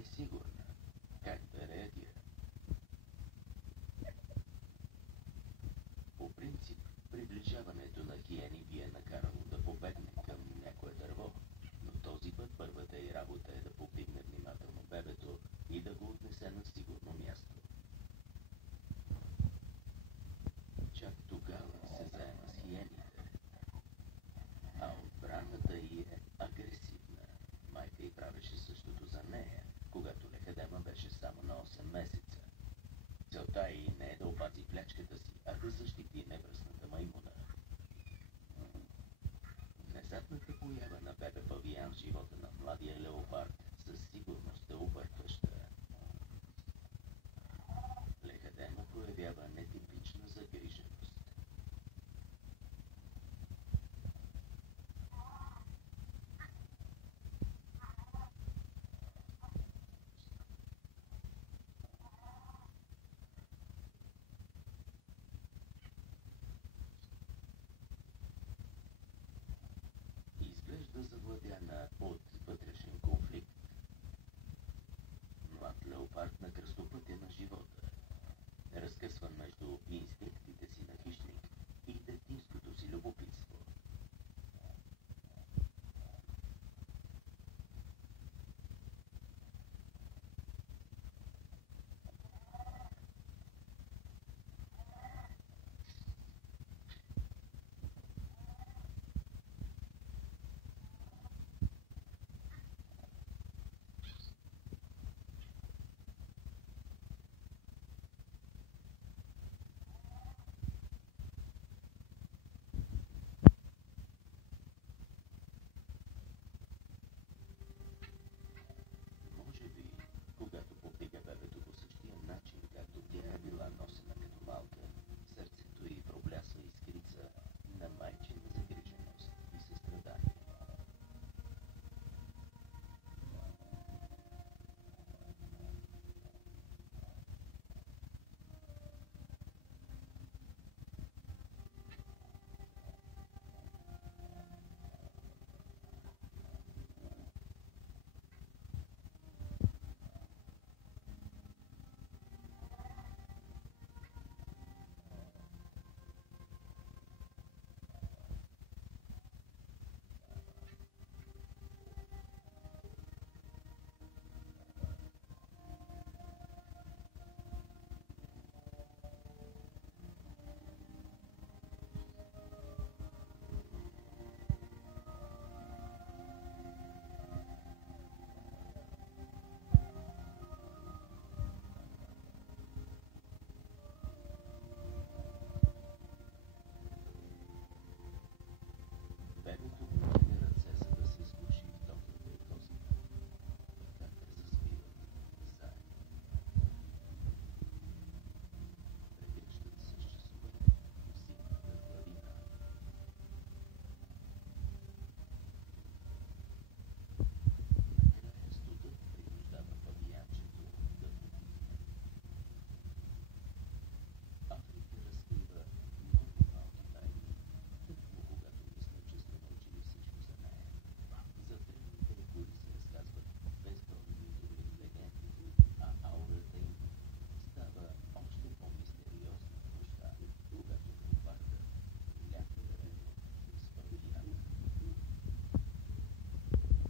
несигурна. Как да реагира? По принцип, приближаването на хиени би е накарало да побегне към някое дърво, но този път първата й работа е да повдигне внимателно бебето и да го отнесе на сигурно място. Чак тогава се заема с хиените, а отбраната й е агресивна. Майка й правеше същото за нея, когато Лехедема беше само на 8 месеца. Целта й не е да опази плячката си, а да защити невръстната маймуна. Внезапната поява на бебе павиан в живота на младия леопард със сигурност е объркваща. Лехедема проявява нетипична загриженост. Изглежда завладяна от вътрешен конфликт. Млад леопард на кръстопътя на живота, разкъсван между инстинктите си на хищник и детинското си любопитство.